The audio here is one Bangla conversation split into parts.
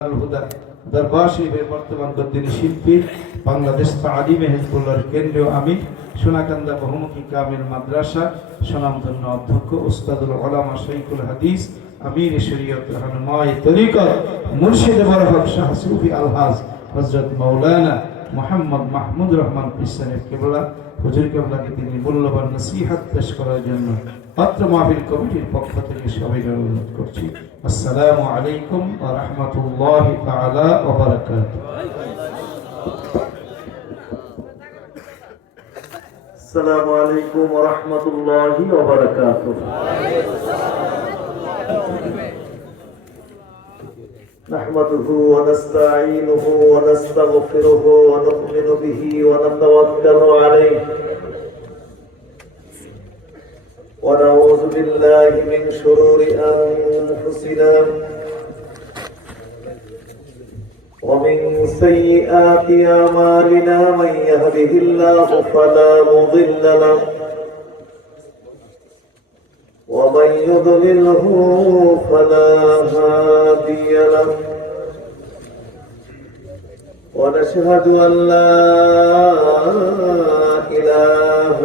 হুদা দরবার শরীফের বর্তমান গদ্দিনী শিল্পী, বাংলাদেশ তালিমে হিজবুল্লাহর কেন্দ্রীয় আমির, সোনাকান্দা বহুমুখী কামিল মাদ্রাসা স্বনামধন্য অধ্যক্ষ উস্তাদুল উলামা শরীফুল হাদিস আমির শরীয়ত রাহনুমায়ে তরিকত মুর্শিদে বরকত শাহ সুফি আলহাজ হযরত মাওলানা মুহাম্মদ মাহমুদ রহমান পিসানের কেবলা হুজুর কেবলাকে তিনি মূল্যবান নসিহত পেশ করার জন্য অত্র মাহফিল কমিটির পক্ষ থেকে সবাইকে অনুরোধ করছি। আসসালামু আলাইকুম ওয়া রাহমাতুল্লাহি তাআলা ওয়া বারাকাতুহু। আসসালামু আলাইকুম ওয়া রাহমাতুল্লাহি ওয়া বারাকাতুহু। নাহমাদুহু ওয়া নাস্তাঈনুহু ওয়া নাস্তাগফিরুহু ওয়া নু'মিনু বিহি ওয়া নাতাওয়াক্কালু আলাইহি ওয়া নাউযু বিল্লাহি মিন শুরুরি আনফুসিনা ومن سيئات أعمالنا من يهده الله فلا مضل له ومن يضلله فلا هادي له ونشهد أن لا إله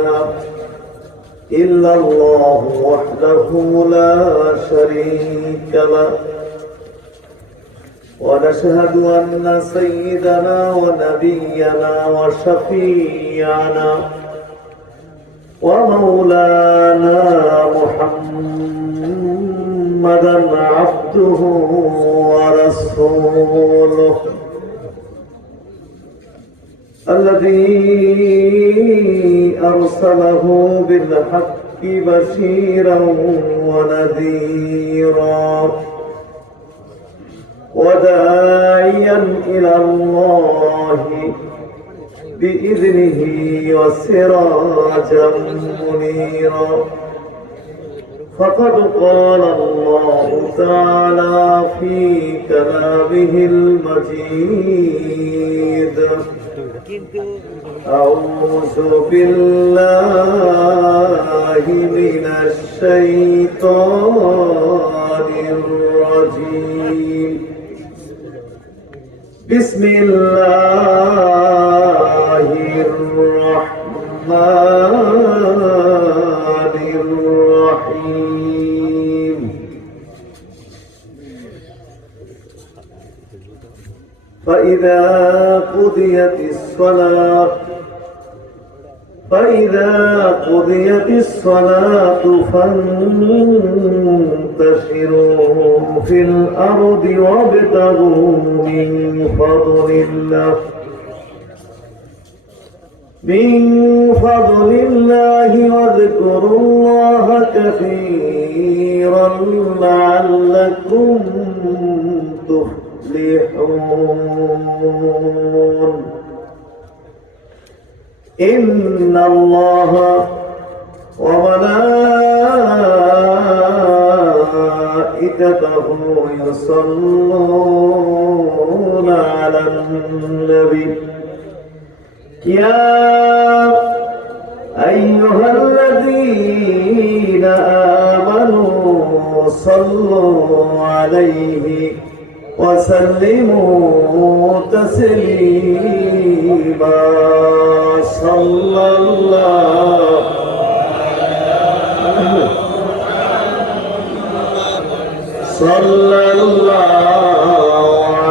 إلا الله وحده لا شريك له ونشهد أن سيدنا ونبينا وشفيعنا ومولانا محمدا عبده ورسوله الذي أرسله بالحق بشيرا ونذيرا وداعيا إلى الله بإذنه وسراجا منيرا فقد قال الله تعالى في كلامه المجيد أعوذ بالله من الشيطان الرجيم بسم الله الرحمن الرحيم فإذا قضيت الصلاة فانتشروا في الأرض وابتغوا من فضل الله واذكروا الله كثيرا لعلكم تفلحون إن الله وملائكته يصلون على النبي يا أيها الذين آمنوا صلوا عليه وسلموا تسليما صلى الله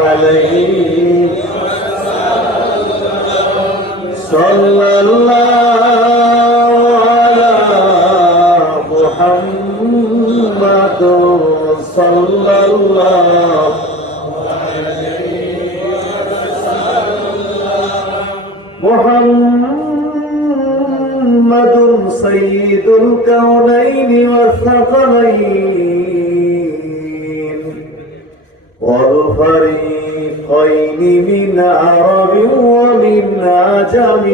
عليه صلى الله على محمد صلى الله محمد سيد الكونين والثقلين والفريقين من عرب ومن عجم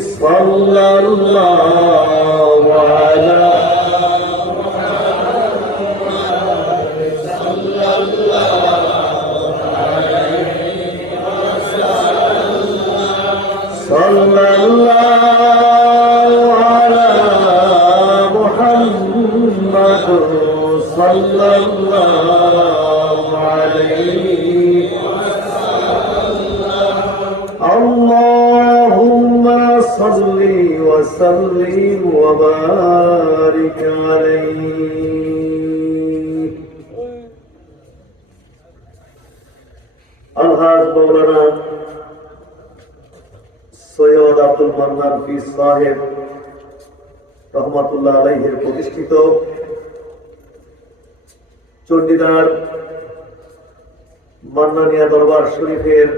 صلى الله على صلى الله على محمد صلى الله عليه وسلم وبارك عليه الحاج مولانا সৈয়দ আব্দুল মান্নান পীর সাহেব রহমাতুল্লাহ আলাইহির প্রতিষ্ঠিত চণ্ডীদার মান্নানিয়া দরবার শরীফের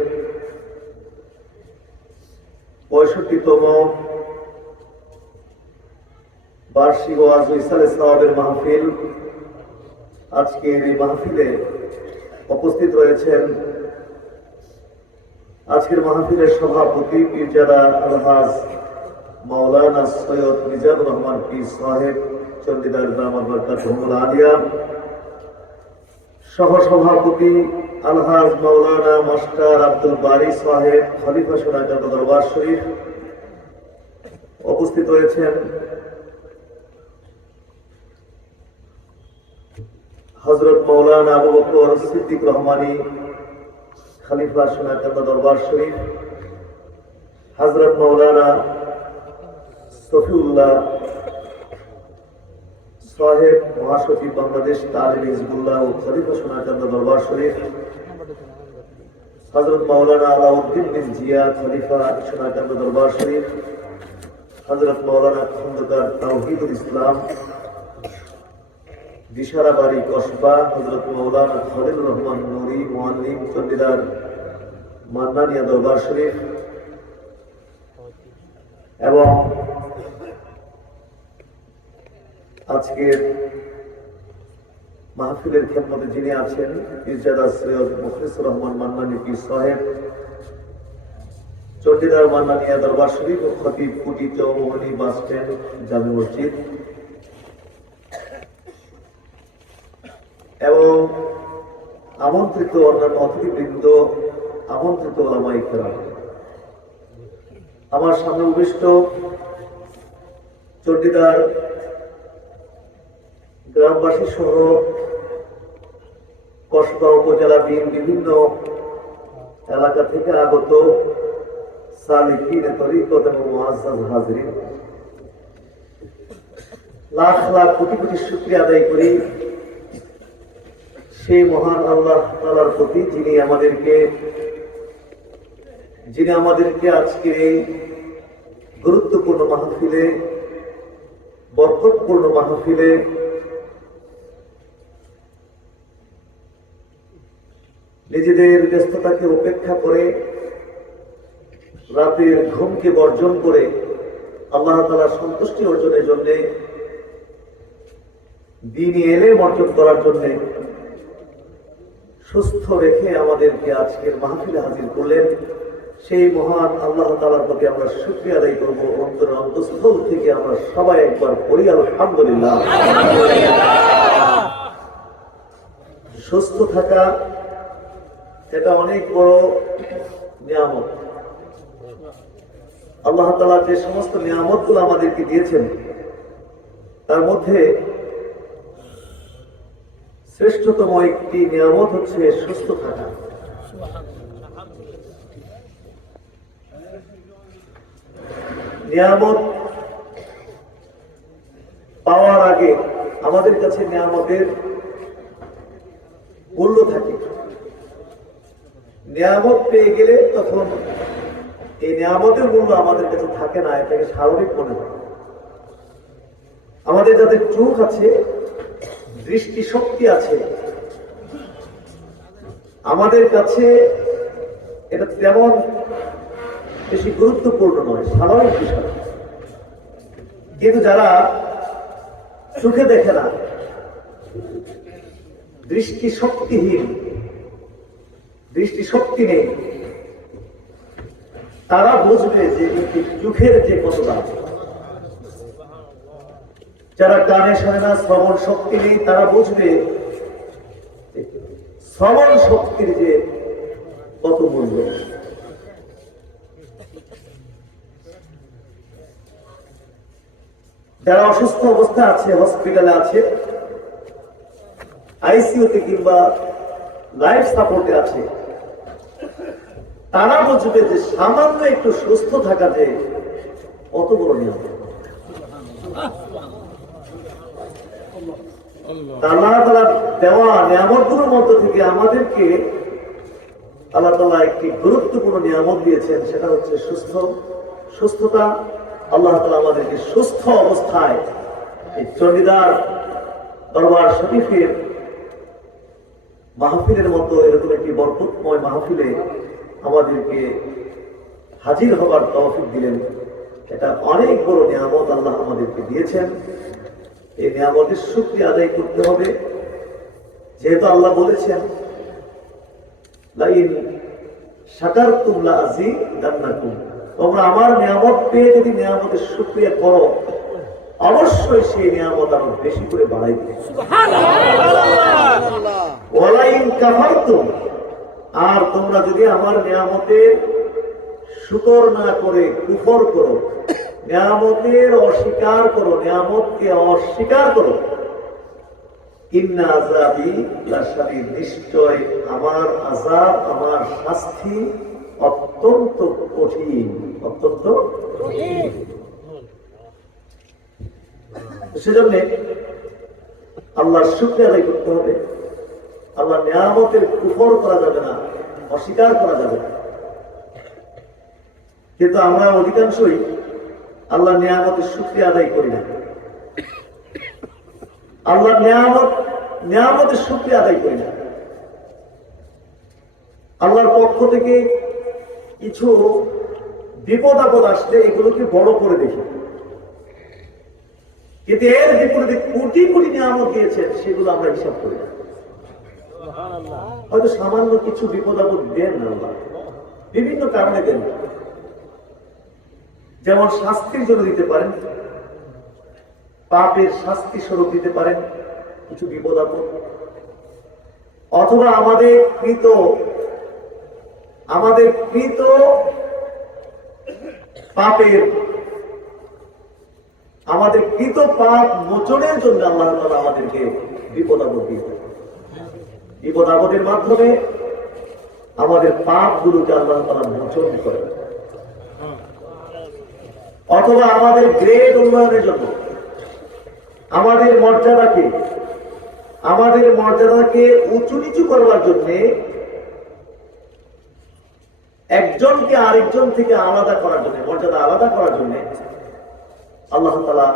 65তম বার্ষিক ওয়াজ ও ইসালে সাওয়াবের মাহফিল। আজকের এই মাহফিলে উপস্থিত রয়েছেন আজকের মাহফিলের সভাপতি পীরজাদা আলহাজ মাওলানা সৈয়দ মিজানুর রহমান পীর সাহেব চণ্ডীদার দামাত বরকাতুহুল আলিয়া, সহ সভাপতি আলহাজ মাওলানা মাস্টার আব্দুল বারী সাহেব খলিফা সোনাকান্ত দরবার শরীফ। উপস্থিত রয়েছেন হযরত মাওলানা আবু বকর সিদ্দিক রহমানী খলিফা সোনাকান্ত দরবার শরীফ, হযরত মাওলানা সফিউল্লাহ সাহেব মহাসচিব বাংলাদেশ তালিম হিজবুল্লাহ ও খলিফা সোনাকান্ত দরবার শরীফ, হযরত মাওলানা আলাউদ্দিন বিন জিয়া খলিফা সোনাকান্ত দরবার শরীফ, হযরত মাওলানা খন্দকার তাওহীদুল ইসলাম দিশারাবাড়ি কসবা, হযরত মাওলানা খলিলুর রহমান নুরি মুআল্লিম চণ্ডীদার মান্নানিয়া দরবার শরীফ এবং আজকের মাহফিলের খেদমতে যিনি আছেন পীরজাদা সৈয়দ মুখলিসুর রহমান মান্নানী পীর সাহেব চণ্ডীদার মান্নানিয়া দরবার শরীফ ও খতিব কুটি চৌমুহনী বাস স্ট্যান্ড জামে মসজিদ এবং আমন্ত্রিত অন্যান্য অতিথিবৃন্দ, আমন্ত্রিত ওলামায়ে কেরাম, আমার সামনে উপবিষ্ট চণ্ডীদার গ্রামবাসী সহ কসবা উপজেলা বিভিন্ন এলাকা থেকে আগত সালিকিন তরিকত এবং মুআজ্জাজ হাজরিন, লাখ লাখ কোটি কোটি শুকরিয়া আদায় করি সেই মহান আল্লাহ তাআলার প্রতি যিনি আমাদেরকে আজকের এই গুরুত্বপূর্ণ মাহফিলে, বরকতপূর্ণ মাহফিলে নিজেদের ব্যস্ততাকে উপেক্ষা করে, রাতের ঘুমকে বর্জন করে আল্লাহ তাআলার সন্তুষ্টি অর্জনের জন্য, দ্বীনি ইলম অর্জন করার জন্য সুস্থ রেখে আমাদেরকে আজকের মাহফিলে হাজির করলেন। সেই মহান আল্লাহ তাআলার প্রতি আমরা শুকরিয়া আদায় করব। অন্তরের অন্তঃস্থল থেকে আমরা সবাই একবার পড়ি আলহামদুলিল্লাহ। সুস্থ থাকা এটা অনেক বড় নিয়ামত। আল্লাহ তাআলা যে সমস্ত নিয়ামতগুলো আমাদেরকে দিয়েছেন তার মধ্যে শ্রেষ্ঠতম একটি নিয়ামত হচ্ছে সুস্থ থাকা। নিয়ামত পাওয়ার আগে আমাদের কাছে নিয়ামতের মূল্য থাকে। নিয়ামত পেয়ে গেলে তখন এই নিয়ামতের মূল্য আমাদের কাছে থাকে না, এটাকে স্বাভাবিক মনে হয়। আমাদের যাদের চোখ আছে, দৃষ্টি শক্তি আছে, আমাদের কাছে এটা তেমন বেশি গুরুত্বপূর্ণ নয়, স্বাভাবিক বিষয়। কিন্তু যারা চোখে দেখে না, দৃষ্টি শক্তিহীন, দৃষ্টি শক্তি নেই, তারা বুঝবে যে চোখের যে কত দাম। যারা কানে শোনে না, শ্রবণ শক্তি নেই, তারা বুঝবে শ্রবণ শক্তির যে কত মূল্য। যারা অসুস্থ অবস্থা আছে, হসপিটালে আছে, আইসিইউতে কিংবা লাইফ সাপোর্টে আছে, তারা বুঝবে যে সামান্য একটু সুস্থ থাকা যে কত বড় নিয়ামত। আল্লাহ তাআলা দেওয়া নিয়ামতগুলোর মধ্যে থেকে আমাদেরকে আল্লাহ তাআলা একটি গুরুত্বপূর্ণ নিয়ামত দিয়েছেন, সেটা হচ্ছে সুস্থতা। আল্লাহ তাআলা আমাদেরকে সুস্থ অবস্থায় এই চণ্ডীদার দরবার শরীফের মাহফিলের মতো এরকম একটি বরকতময় মাহফিলে আমাদেরকে হাজির হবার তৌফিক দিলেন। এটা অনেক বড় নিয়ামত আল্লাহ আমাদেরকে দিয়েছেন। এই নিয়ামতের শুকরিয়া আদায় করতে হবে, যেহেতু আল্লাহ বলেছেন লাইন শাকারতুম লাযিদান্নাকুম, তোমরা আমার নিয়ামত পেয়ে যদি নিয়ামতের শুকরিয়া করো অবশ্যই সেই নিয়ামত আরো বেশি করে বাড়াই দিবে। সুবহানাল্লাহ। ওয়ালাইন কাফারতুম, আর তোমরা যদি আমার নিয়ামতের শুকর না করে কুফর করো, নিয়ামতের অস্বীকার করো, নিয়ামতকে অস্বীকার করো, ইন্না আযাবি লাশাদীদ, নিশ্চয় আমার আযাব, আমার শাস্তি অত্যন্ত কঠিন, অত্যন্ত কঠিন। সেজন্য আল্লাহর শুকরিয়া আদায় করতে হবে। আল্লাহর নিয়ামতের কুফর করা যাবে না, অস্বীকার করা যাবে না। কিন্তু আমরা অধিকাংশই আল্লাহর নিয়ামতের শুকরিয়া আদায় করি না। আল্লাহর নিয়ামতের শুকরিয়া আদায় করি না। আল্লাহর পক্ষ থেকে কিছু বিপদ আপদ আসলে এগুলোকে বড় করে দেখি, কিন্তু এর বিপরীতে কোটি কোটি নিয়ামত দিয়েছেন সেগুলো আমরা হিসাব করি না। হয়তো সামান্য কিছু বিপদ আপদ দেন না আল্লাহ, বিভিন্ন কারণে দেন। যেমন শাস্তির জন্য দিতে পারেন, পাপের শাস্তি স্বরূপ দিতে পারেন কিছু বিপদ আপদ, অথবা আমাদের কৃত পাপ মোচনের জন্য আল্লাহ তাআলা আমাদেরকে বিপদ আপদ দিয়ে থাকেন। বিপদ আপদের মাধ্যমে আমাদের পাপগুলোকে আল্লাহ তাআলা মোচন করেন, অথবা আমাদের গ্রেড উন্নয়নের জন্য, আমাদের মর্যাদাকে উঁচু নিচু করবার জন্য, একজনকে আরেকজন থেকে আলাদা করার জন্য, মর্যাদা আলাদা করার জন্য আল্লাহ তাআলা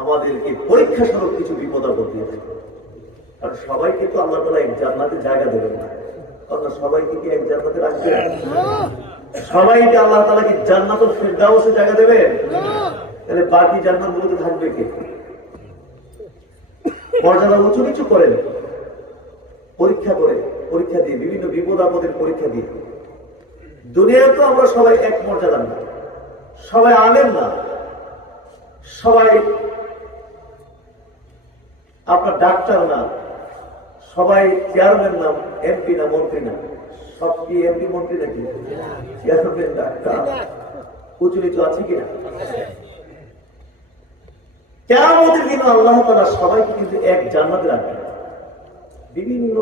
আমাদেরকে পরীক্ষা স্বরূপ কিছু বিপদ আপদ দিয়ে থাকেন। কারণ সবাইকে তো আল্লাহ তাআলা এক জান্নাতে জায়গা দেবেন না। আল্লাহ সবাইকে কি এক জান্নাতে রাখবেন? সবাইকে আল্লাহ তাআলা কি জান্নাতুল ফিরদাউসে জায়গা দেবেন? তাহলে বাকি জান্নাতগুলোতে থাকবে কে? মর্যাদা উঁচু নিচু করেন, পরীক্ষা দিয়ে বিভিন্ন বিপদ আপদের পরীক্ষা দিয়ে। দুনিয়ায় তো আমরা সবাই এক মর্যাদা না, সবাই আলেম না, সবাই আপনার ডাক্তার না, সবাই চেয়ারম্যান না, এমপি না, মন্ত্রী না। সব কি এমপি মন্ত্রী নাকি? চেয়ারম্যান, ডাক্তার, উঁচু নিচু আছে কিনা? কিয়ামতের দিন আল্লাহ তাআলা সবাইকে কিন্তু এক জান্নাতে রাখবেন। বিভিন্ন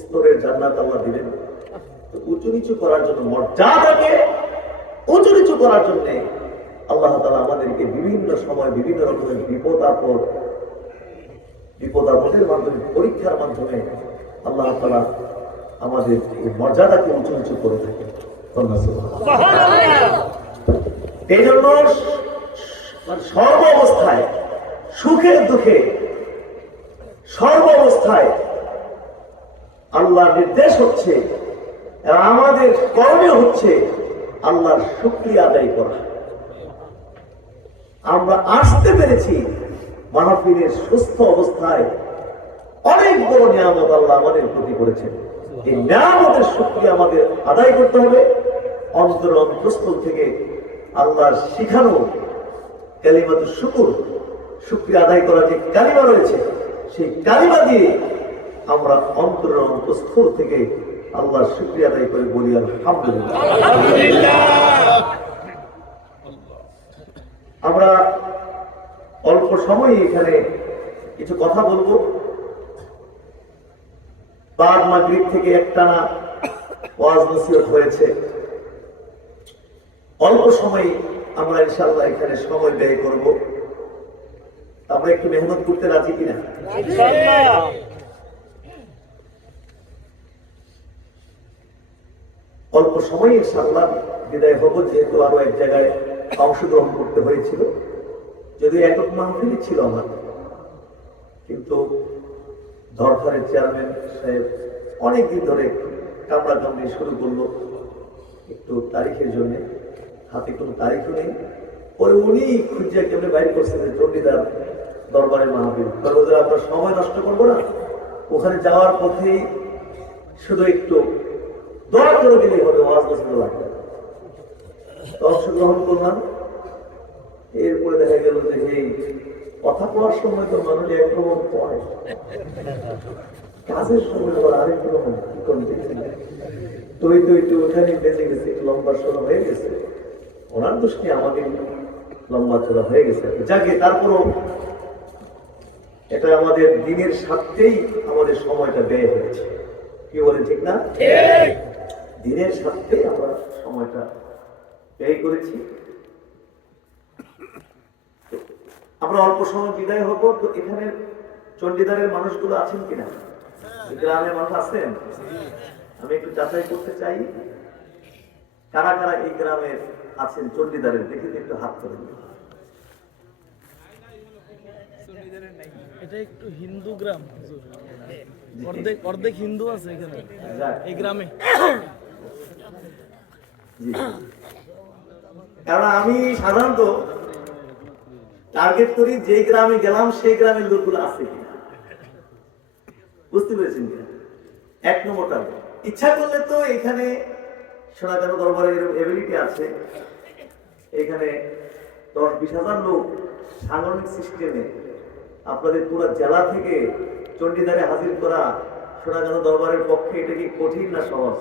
স্তরের জান্নাত আল্লাহ দিবেন। উঁচু নিচু করার জন্য, মর্যাদাকে উঁচু নিচু করার জন্য আল্লাহ তাআলা আমাদেরকে বিভিন্ন সময় বিভিন্ন রকমের বিপদ আপদের মাধ্যমে, পরীক্ষার মাধ্যমে আল্লাহ তাআলা আমাদের মর্যাদাকে উঁচু নিচু করে থাকেন। এই জন্য সর্ব অবস্থায়, সুখে দুঃখে, সর্ব অবস্থায় আল্লাহর নির্দেশ হচ্ছে, আমাদের করণীয় হচ্ছে আল্লাহর শুকরিয়া আদায় করা। আমরা আসতে পেরেছি মাহফিলের সুস্থ অবস্থায়, অনেক বড় নিয়ামত আল্লাহ আমাদের প্রতি করেছেন। এই নিয়ামতের শুকরিয়া আমাদের আদায় করতে হবে। অন্তরস্থল থেকে আল্লাহর শিখানো কালিমাতুশ শুকর, শুকরিয়া আদায় করার যে কালিমা রয়েছে, সেই কালিমা দিয়ে আমরা অন্তরস্থল থেকে আল্লাহর শুকরিয়া আদায় করে বলি আলহামদুলিল্লাহ। আমরা অল্প সময় এখানে কিছু কথা বলবো। বাদ মাগরিব থেকে একটানা ওয়াজ নসিহত হয়েছে। অল্প সময় আমরা ইনশাআল্লাহ এখানে সময় ব্যয় করব। আমরা একটু মেহনত করতে রাজি কিনা? অল্প সময়ে ইনশাআল্লাহ বিদায় হব, যেহেতু আরো এক জায়গায় অংশগ্রহণ করতে হয়েছিল, যদিও একক মাহফিলই ছিল আমার, কিন্তু ধরফারের চেয়ারম্যান সাহেব অনেকদিন ধরে কামড়াকামড়ি শুরু করলো একটু তারিখের জন্য, হাতে কোনো তারিখও নেই। পরে উনি খুঁজে কেমনে বাইর করছে যে চণ্ডীদার দরবারের মাহফিল, আমরা সময় নষ্ট করবো না, ওখানে যাওয়ার পথেই শুধু একটু দোয়া করে দিলেই হবে, ওয়াজ বসতে লাগবে। অংশগ্রহণ করলাম। এরপরে দেখা গেল যে এই কথা বলার সময় তো মানুষ একরকম পড়ে, কাজের সময় আবার আরেক রকম ওখানে বেঁচে গেছে, লম্বা চড়া হয়ে গেছে। ওনার দোষ কি, আমাদের লম্বা চড়া হয়ে গেছে। যাকে তারপরও এটা আমাদের দিনের স্বার্থেই আমাদের সময়টা ব্যয় হয়েছে, কি বলে ঠিক না? দিনের স্বার্থেই আমরা সময়টা ব্যয় করেছি। আমরা অল্প সময় বিদায় হব। তো এখানে চণ্ডীদারের মানুষগুলো আছেন কিনা? গ্রামের মানুষ আছেন? আমি একটু যাচাই করতে চাই, কারা কারা এই গ্রামে আছেন চণ্ডীদারের, দেখি একটু হাত করেন। এটা একটু হিন্দু গ্রাম, অর্ধেক হিন্দু আছে এখানে এই গ্রামে। কারণ আমি সাধারণত টার্গেট করি যে গ্রামে গেলাম সেই গ্রামের লোকগুলো আছে কিনা, বুঝতে পেরেছেন কিনা? 1 নম্বর টার্গেট। ইচ্ছা করলে তো এখানে সোনাকান্ত দরবারের এরকম এবিলিটি আছে, এখানে 10-20 হাজার লোক সাংগঠনিক সিস্টেমে আপনাদের পুরো জেলা থেকে চণ্ডীদারে হাজির করা সোনাকান্ত দরবারের পক্ষে এটা কি কঠিন না সহজ?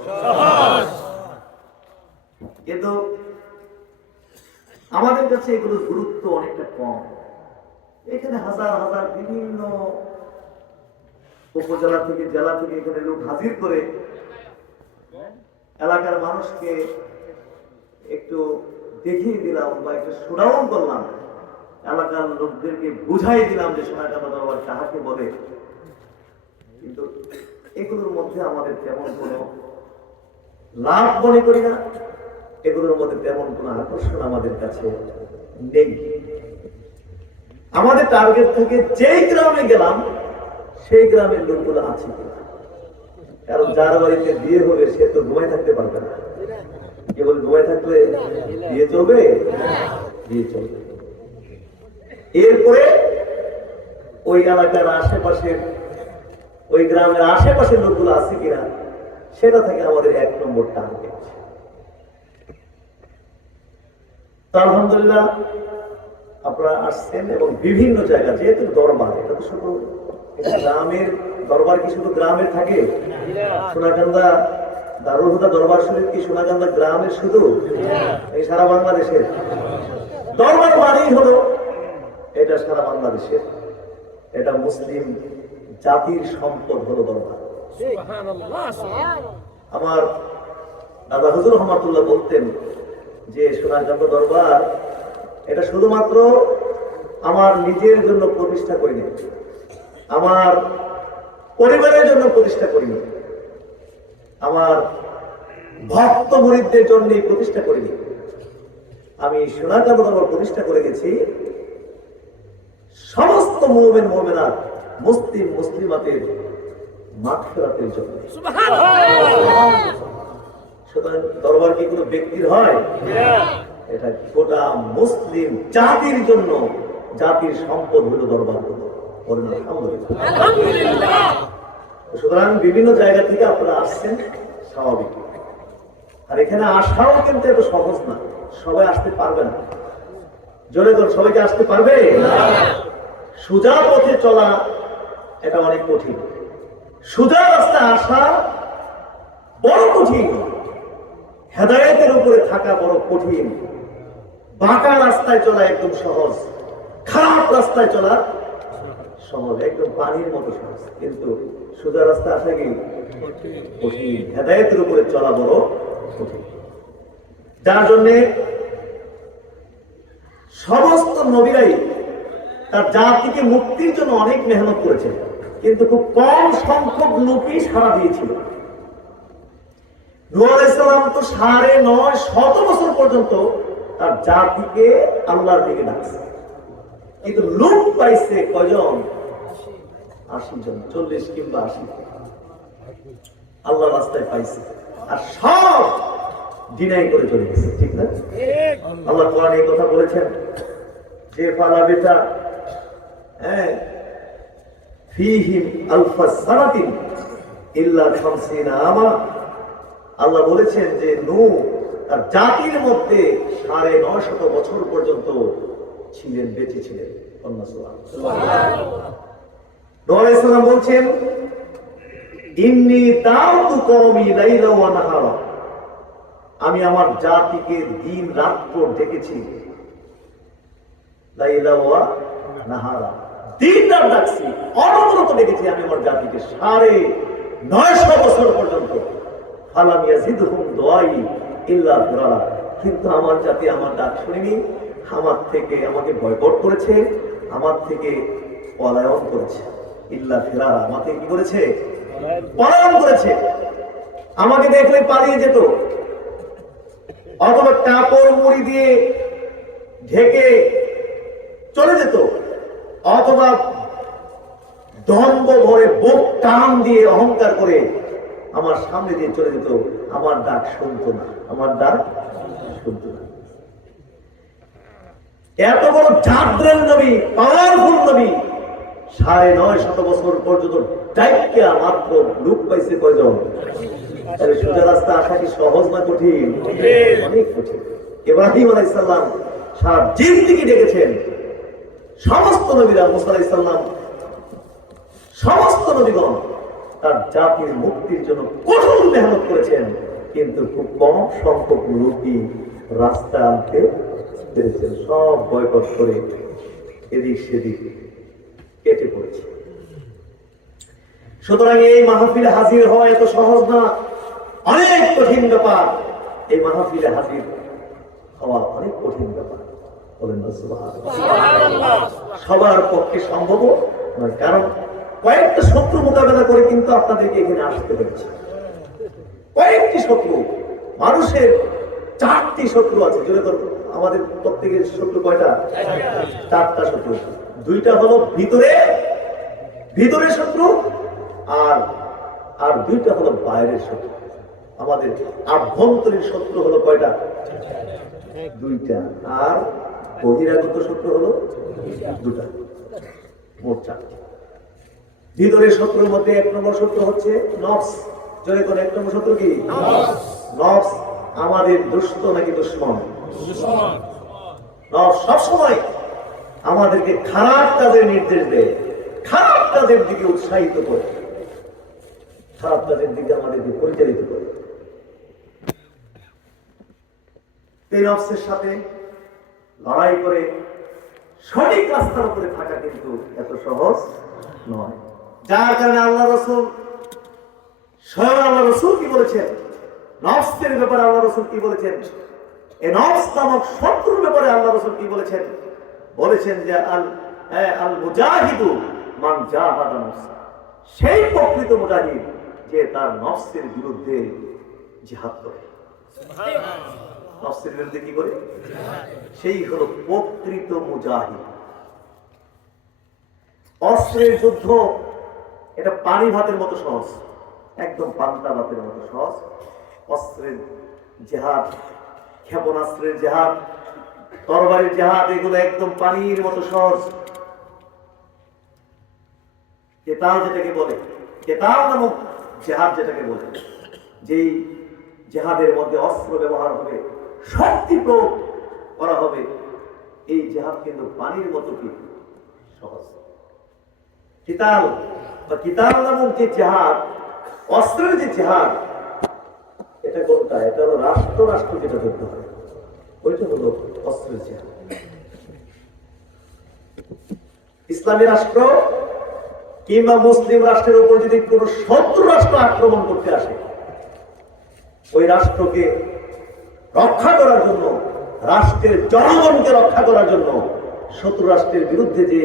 কিন্তু আমাদের কাছে এগুলোর গুরুত্ব অনেকটা কম। এখানে হাজার হাজার বিভিন্ন উপজেলা থেকে জেলা থেকে এখানে লোক হাজির করে এলাকার মানুষকে একটু দেখিয়ে দিলাম বা একটু শোনাও করলাম, এলাকার লোকদেরকে বুঝাই দিলাম যে সোনাকান্ত দরবার কাহাকে বলে। কিন্তু এগুলোর মধ্যে আমাদের তেমন কোনো লাভ মনে করি না, এগুলোর মধ্যে তেমন কোনো আকর্ষণ আমাদের কাছে নেই। আমাদের টার্গেট থেকে যেই গ্রামে গেলাম সেই গ্রামের লোকগুলো আছে কিনা। কারণ যার বাড়িতে বিয়ে হবে সে তো ঘুমায় থাকতে পারবে না, কেবল ঘুমায় থাকলে বিয়ে চলবে? বিয়ে চলবে। এরপরে ওই এলাকার আশেপাশের, ওই গ্রামের আশেপাশের লোকগুলো আছে কিনা সেটা থেকে আমাদের 1 নম্বর টার্গেট। আলহামদুলিল্লাহ আপনারা আসছেন এবং বিভিন্ন জায়গা, যেহেতু দরবার, এটা তো শুধু গ্রামের দরবার, কি শুধু গ্রামের থাকে? সোনাকান্দা দারুল হুদা দরবার শরীফ কি সোনাকান্দা গ্রামের শুধু? এই সারা বাংলাদেশের দরবার মানেই হলো এটা সারা বাংলাদেশের, এটা মুসলিম জাতির সম্পদ হলো দরবার। আমার দাদা হুজুর রহমাতুল্লাহ বলতেন যে সোনাকান্ত দরবার এটা শুধুমাত্র আমার নিজের জন্য প্রতিষ্ঠা করিনি, আমার পরিবারের জন্য প্রতিষ্ঠা করিনি, আমার ভক্ত মুরিদদের জন্য প্রতিষ্ঠা করিনি। আমি সোনাকান্ত দরবার প্রতিষ্ঠা করে গেছি সমস্ত মুমিন মুমিনাত, মুসলিম মুসলিমাতের মাগফিরাতের জন্য। সুতরাং দরবার কি কোনো ব্যক্তির হয়? এটা গোটা মুসলিম জাতির জন্য, জাতির সম্পদ হলো দরবার। সুতরাং বিভিন্ন জায়গা থেকে আপনারা আসছেন, স্বাভাবিক। আর এখানে আসাও কিন্তু এত সহজ না, সবাই আসতে পারবে না। জোরে জোরে সবাইকে আসতে পারবে? সোজা পথে চলা এটা অনেক কঠিন, সোজা রাস্তায় আসা বড় কঠিন, হেদায়েতের উপরে থাকা বড় কঠিন। বাঁকা রাস্তায় চলা একদম সহজ, খারাপ রাস্তায় চলা সহজ, একদম পানির মতো সহজ। কিন্তু সোজা রাস্তায় আসা কি কঠিন, হেদায়েতের উপরে চলা বড় কঠিন। যার জন্যে সমস্ত নবীরাই তার জাতিকে মুক্তির জন্য অনেক মেহনত করেছেন, কিন্তু খুব কম সংখ্যক লোকই সাড়া দিয়েছিল। নূহ আলাইহিস সালাম তো 950 বছর পর্যন্ত তার জাতিকে আল্লাহর দিকে ডাকছে, কিন্তু লোক পাইছে কয়জন? 80 জন, 40 কিংবা 80 আল্লাহর রাস্তায় পাইছে, আর সব ডিনাই করে চলে গেছে। ঠিক না? আল্লাহ কোরআনে এই কথা বলেছেন যে ফালা বেটা ফীহিম আলফা সানাতিন ইল্লা 50 আমা। আল্লাহ বলেছেন যে নূহ তার জাতির মধ্যে 950 বছর পর্যন্ত ছিলেন, বেঁচে ছিলেন। নূহ আলাইহিস সালাম বলছেন ইন্নী দাউতু কওমি লাইলা ওয়া নাহারা, আমি আমার জাতিকে দিন রাত্র ডেকেছি। লাইলা ওয়া নাহারা, দিন রাত ডাকছি, অনবরত ডেকেছি আমি আমার জাতিকে 950 বছর পর্যন্ত। ফালাম ইয়াজিদহুম দুআই ইল্লা ফিরারা, কিন্তু আমার জাতি আমার ডাক শুনেনি, আমার থেকে আমাকে বয়কট করেছে, আমার থেকে পলায়ন করেছে। ইল্লা ফিরারা, আমাকে কি করেছে? পলায়ন করেছে। আমাকে দেখলে পালিয়ে যেত, অথবা কাপড় মুড়ি দিয়ে ঢেকে চলে যেত, অথবা দম্ভ ভরে বুক টান দিয়ে অহংকার করে আমার সামনে দিয়ে চলে যেত। আমার ডাক শুনতো না, আমার ডাক শুনতো না। এত বড় জাদ্রেল নবী, পাওয়ারফুল নবী, 950 বছর পর্যন্ত ডাইকা মাত্র লোক পাইছে কয়জন? সোজা রাস্তা আসা কি সহজ না কঠিন? অনেক কঠিন। ইব্রাহিম আলাইহিস সালাম সারা জিন্দেগি ডেকেছেন, সমস্ত নবীরা, মুসা আলাইহিস সালাম, সমস্ত নবীগণ তার জাতির মুক্তির জন্য কঠোর মেহনত করেছেন, কিন্তু খুব কম সংখ্যক লোকই রাস্তা আনতে পেরেছেন। সব বয়কট করে এদিক সেদিক কেটে পড়েছে। সুতরাং এই মাহফিলে হাজির হওয়া এত সহজ না, অনেক কঠিন ব্যাপার। এই মাহফিলে হাজির হওয়া অনেক কঠিন ব্যাপার। বলেন না সুবহানাল্লাহ। সবার পক্ষে সম্ভব নয়, কারণ কয়েকটা শত্রু মোকাবেলা করে কিন্তু আপনাদেরকে এখানে আসতে হচ্ছে। কয়েকটি শত্রু, মানুষের 4টি শত্রু আছে। যদি আমাদের প্রত্যেকের শত্রু কয়টা? 4টা শত্রু। 2টা হলো ভিতরে শত্রু, আর 2টা হলো বাইরের শত্রু। আমাদের আভ্যন্তরীণ শত্রু হলো কয়টা? 2টা, আর বহিরাগত শত্রু হলো 2টা, মোট 4টা। ভিতরের শত্রুর মধ্যে 1 নম্বর শত্রু হচ্ছে নফস। যদি কোন 1 নম্বর শত্রু কি? নফস। আমাদের দুষ্ট নাকি দুশ্মন? নফস সবসময় আমাদেরকে খারাপ কাজের নির্দেশ দেয়, খারাপ কাজের দিকে উৎসাহিত করে, খারাপ কাজের দিকে আমাদেরকে পরিচালিত করে। এই নফসের সাথে লড়াই করে সঠিক রাস্তার উপরে থাকা কিন্তু এত সহজ নয়। যার কারণে আল্লাহ রাসূল, স্বয়ং আল্লাহ রাসূল কি বলেছেন নফসের ব্যাপারে? আল্লাহ রাসূল কি বলেছেন? এই নফস নামক শত্রুর ব্যাপারে আল্লাহ রাসূল কি বলেছেন? বলেছেন যে আল মুজাহিদু মান জাহাদা নফসা, সেই প্রকৃত মুজাহিদ যে তার নফসের বিরুদ্ধে জিহাদ করে। নফসের বিরুদ্ধে কি করে? সেই হলো প্রকৃত মুজাহিদ। অস্ত্রের যুদ্ধ এটা পানি ভাতের মতো সহজ, একদম পান্তা ভাতের মতো সহজ। অস্ত্রের জিহাদ, ক্ষেপণাস্ত্রের জিহাদ, তরবারির জিহাদ, এগুলো একদম পানির মতো সহজ। কেতাল যেটাকে বলে, কেতাল নামক জিহাদ যেটাকে বলে, যেই জিহাদের মধ্যে অস্ত্র ব্যবহার হবে, শক্তি প্রয়োগ করা হবে, এই জিহাদ কিন্তু পানির মতো কি সহজ। কিতাল বা কিতাল নামক যে জিহাদ, অস্ত্রের যে জিহাদ, এটা কোনটা? এটা হলো রাষ্ট্র যেটা যুদ্ধ হয়, ওইটা হলো অস্ত্রের জিহাদ। ইসলামী রাষ্ট্র কিংবা মুসলিম রাষ্ট্রের উপর যদি কোন শত্রু রাষ্ট্র আক্রমণ করতে আসে, ওই রাষ্ট্রকে রক্ষা করার জন্য, রাষ্ট্রের জনগণকে রক্ষা করার জন্য শত্রু রাষ্ট্রের বিরুদ্ধে যে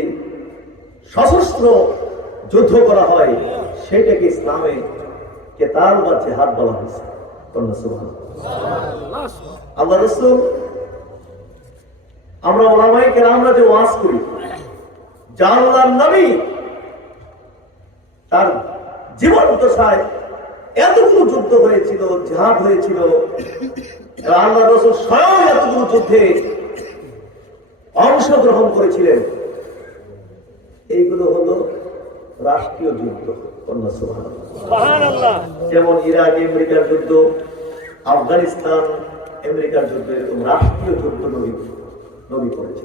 সশস্ত্র যুদ্ধ করা হয় সেটাকে ইসলামে কেতাল বা জিহাদ বলা হয়েছে। আল্লাহ রাসূল, আমরা ওলামায়ে কেরামরা যে ওয়াজ করি, যা আল্লাহর নবী তার জীবন দশায় এতগুলো যুদ্ধ হয়েছিল, জিহাদ হয়েছিল, আল্লাহ রাসূল স্বয়ং এতগুলো যুদ্ধে অংশগ্রহণ করেছিলেন, এইগুলো হলো রাষ্ট্রীয় যুদ্ধ। সুবহানাল্লাহ। যেমন ইরাক আমেরিকার যুদ্ধ, আফগানিস্তান আমেরিকার যুদ্ধ, এরকম রাষ্ট্রীয় যুদ্ধ নবী করেছে।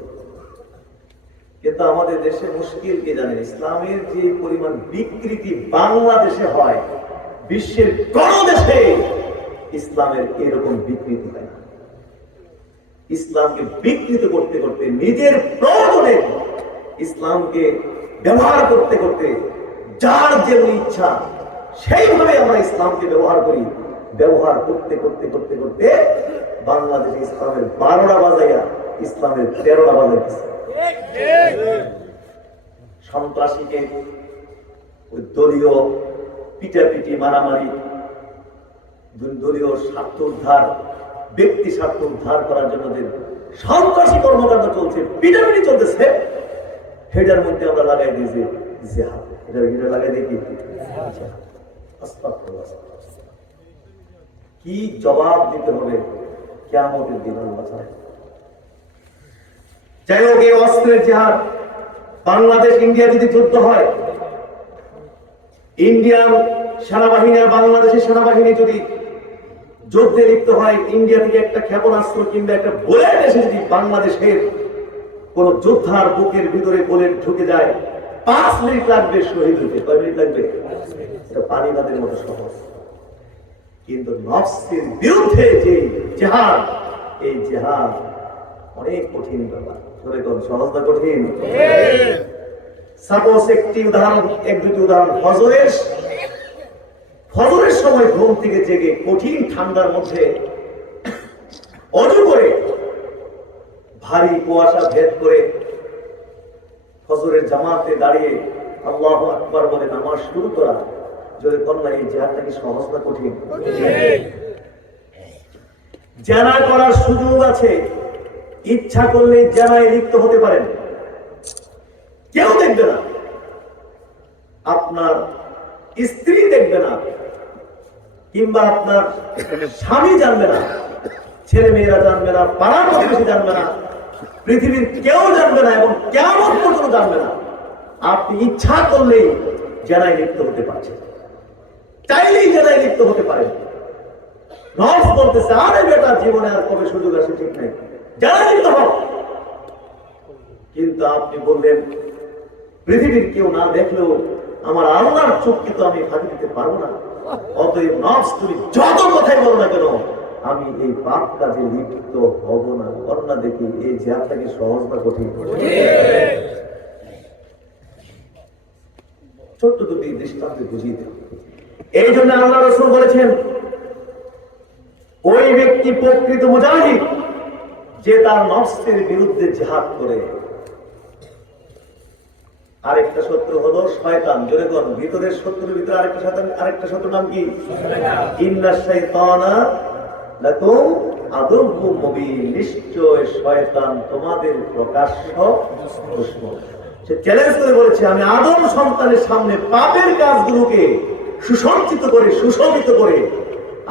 কিন্তু আমাদের দেশে মুশকিল কি জানেন, ইসলামের যে পরিমাণ বিকৃতি বাংলাদেশে হয়, বিশ্বের কোন দেশে ইসলামের এরকম বিকৃতি হয় না। ইসলামকে বিকৃত করতে করতে, নিজের প্রয়োজনে ইসলামকে ব্যবহার করতে করতে, যার যেমন ইচ্ছা সেইভাবে আমরা ইসলামকে ব্যবহার করি। ব্যবহার করতে করতে করতে করতে বাংলাদেশে ইসলামের 12টা বাজাইয়া ইসলামের 13টা বাজাইতেছে। সন্ত্রাসীকে ওই দলীয় পিটাপিটি, মারামারি, দলীয় স্বার্থ উদ্ধার, ব্যক্তি স্বার্থ উদ্ধার করার জন্য যে সন্ত্রাসী কর্মকাণ্ড চলছে, পিটাপিটি চলতেছে, সেটার মধ্যে আমরা লাগাই দিয়েছি জিহাদ। এটা লাগাই দেখি কি জবাব দিতে হবে কিয়ামতের দিন। যাই হোক, এই অস্ত্রের জিহাদ, বাংলাদেশ ইন্ডিয়া যদি যুদ্ধ হয়, ইন্ডিয়ান সেনাবাহিনী আর বাংলাদেশের সেনাবাহিনী যদি যুদ্ধে লিপ্ত হয়, ইন্ডিয়া থেকে একটা ক্ষেপণাস্ত্র কিংবা একটা বুলেট এসে যদি বাংলাদেশের কোন যোদ্ধার বুকের ভিতরে বুলেট ঢুকে যায়, 5 মিনিট লাগবে শহীদ হতে। কয় মিনিট লাগবে? এটা পানি নদের মতো সহজ। কিন্তু নফসের বিরুদ্ধে যে জিহাদ, এই জিহাদ অনেক কঠিন ব্যাপার। সহজ না কঠিন? সাপোজ একটি উদাহরণ, এক দুটি উদাহরণ। ফজরের সময় ঘুম থেকে জেগে কঠিন ঠান্ডার মধ্যে অজু করে, ভারী কুয়াশা ভেদ করে ফজরের জামাতে দাঁড়িয়ে আল্লাহু আকবার বলে নামাজ শুরু করা, যদি কন্যা, এই জিহাদটা কি সহজ না কঠিন? জানা করার সুযোগ আছে, ইচ্ছা করলে জানায় লিপ্ত হতে পারেন, কেউ দেখবে না, আপনার স্ত্রী দেখবে না, কিংবা আপনার স্বামী জানবে না, ছেলে মেয়েরা জানবে না, পাড়া প্রতিবেশী জানবে না, পৃথিবীর কেউ জানবে না, এবং কিয়ামত পর্যন্ত জানবে না। আপনি ইচ্ছা করলেই জানায় লিপ্ত হতে পারছেন, চাইলেই জানায় লিপ্ত হতে পারেন। নফস বলতেছে, আরে বেটা, জীবনে আর কবে সুযোগ আসে ঠিক নাই, জানায় লিপ্ত হও। কিন্তু আপনি বললেন, পৃথিবীর কেউ না দেখলেও আমার আল্লাহর চোখকে তো আমি ফাঁকি দিতে পারবো না, অতএব নফস তুমি যত কথাই বলো না কেন, আমি এই পাপ কাজে লিপ্ত হব না। করোনা দেখি এই জিহাদটাকে সহজ না কঠিন? ছোট্ট দুটি দৃষ্টান্তে বুঝিয়ে দেব। এই জন্য আল্লাহ রাসূল বলেছেন, ওই ব্যক্তি প্রকৃত মুজাহিদ যে তার নফসের বিরুদ্ধে জিহাদ করে। আরেকটা শত্রু হলো শয়তান। জোরে কোন, ভিতরের শত্রুর ভিতরে আরেকটা শত্রু নাম কি? ইন্নাশ শাইতানা লাকুম আদুউম মুবিন, নিশ্চয় শয়তান তোমাদের প্রকাশ্য দুশমন। সে চ্যালেঞ্জ করে বলেছে, আমি আদম সন্তানের সামনে পাপের কাজগুলোকে সুসজ্জিত করে, সুশোভিত করে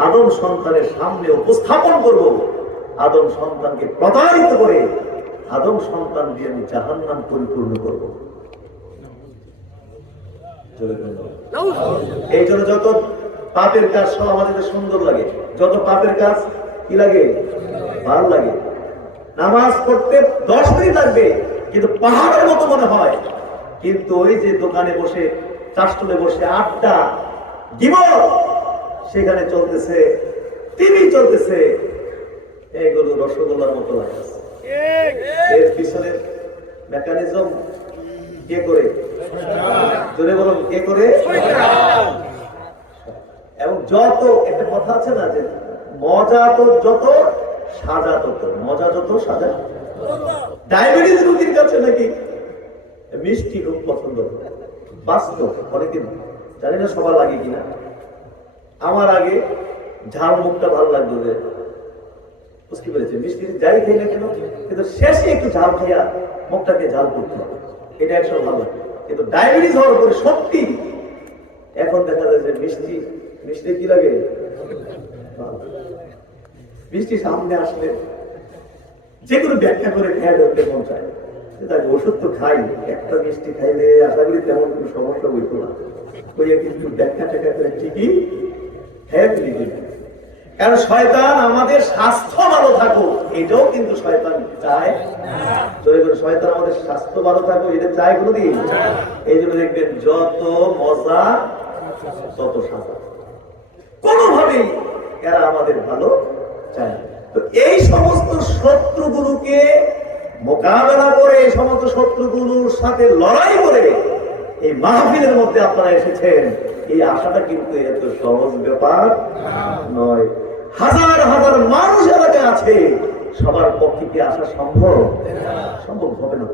আদম সন্তানের সামনে উপস্থাপন করব। আদম সন্তানকে প্রতারিত করে আদম সন্তান দিয়ে আমি জাহান্নাম পরিপূর্ণ করব। এই জন্য যত পাপের কাজ সব আমাদের সুন্দর লাগে, যত পাপের কাজ কি লাগে? ভালো লাগে। নামাজ পড়তে 10 মিনিট লাগবে, কিন্তু পাহাড়ের মতো মনে হয়। কিন্তু ওই যে দোকানে বসে, চাষটলে বসে আড্ডা জীবন, সেখানে চলতেছে, টিভি চলতেছে, এগুলো রসগোল্লার মতো লাগে। এর পিছনে মেকানিজম কে করে? জোরে বলুন, কে করে? এবং যত, একটা কথা আছে না যে মজা তো যত, সাজা তত। মজা যত, সাজা ডায়াবেটিস রোগীর কাছে নাকি মিষ্টি খুব পছন্দ। বাস্তব, অনেকে জানি না সবার লাগে কিনা, আমার আগে ঝাল মুখটা ভালো লাগতো, যে বুঝতে পেরেছে মিষ্টি যাই খাই না কেন, কিন্তু শেষে একটু ঝাল খাইয়া মুখটাকে ঝাল করতে হবে, এটা একসময় ভালো লাগে। কিন্তু ডায়াবেটিস হওয়ার পরে সত্যি এখন দেখা যায় যে মিষ্টি মিষ্টি কি লাগে, মিষ্টি সামনে আসলে যে কোনো ব্যাখ্যা করে খেয়ে ধরতে মন চায়। ওষুধ তো খাই, একটা মিষ্টি খাইলে আশা করি তেমন কোনো সমস্যা হইতো না, ওইয়া কিন্তু ব্যাখ্যা টেখা করে ঠিকই খেয়ে ফেলি। কারণ শয়তান আমাদের স্বাস্থ্য ভালো থাকুক এটাও কিন্তু শয়তান চায়। শয়তান আমাদের স্বাস্থ্য ভালো থাকুক এটা চায় কোনদিন। এই জন্য দেখবেন যত মজা তত সাজা, কোনোভাবেই এরা আমাদের ভালো চায়। তো এই সমস্ত শত্রুগুলোকে মোকাবেলা করে, এই সমস্ত শত্রুগুলোর সাথে লড়াই করে এই মাহফিলের মধ্যে আপনারা এসেছেন, এই আশাটা কিন্তু এত সহজ ব্যাপার নয়। হাজার হাজার মানুষ এলাকায় আছে, সবার পক্ষে কি আসা সম্ভব? সম্ভব হবে না।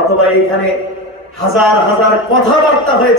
অথবা এখানে হাজার হাজার কথাবার্তা হয়েছে।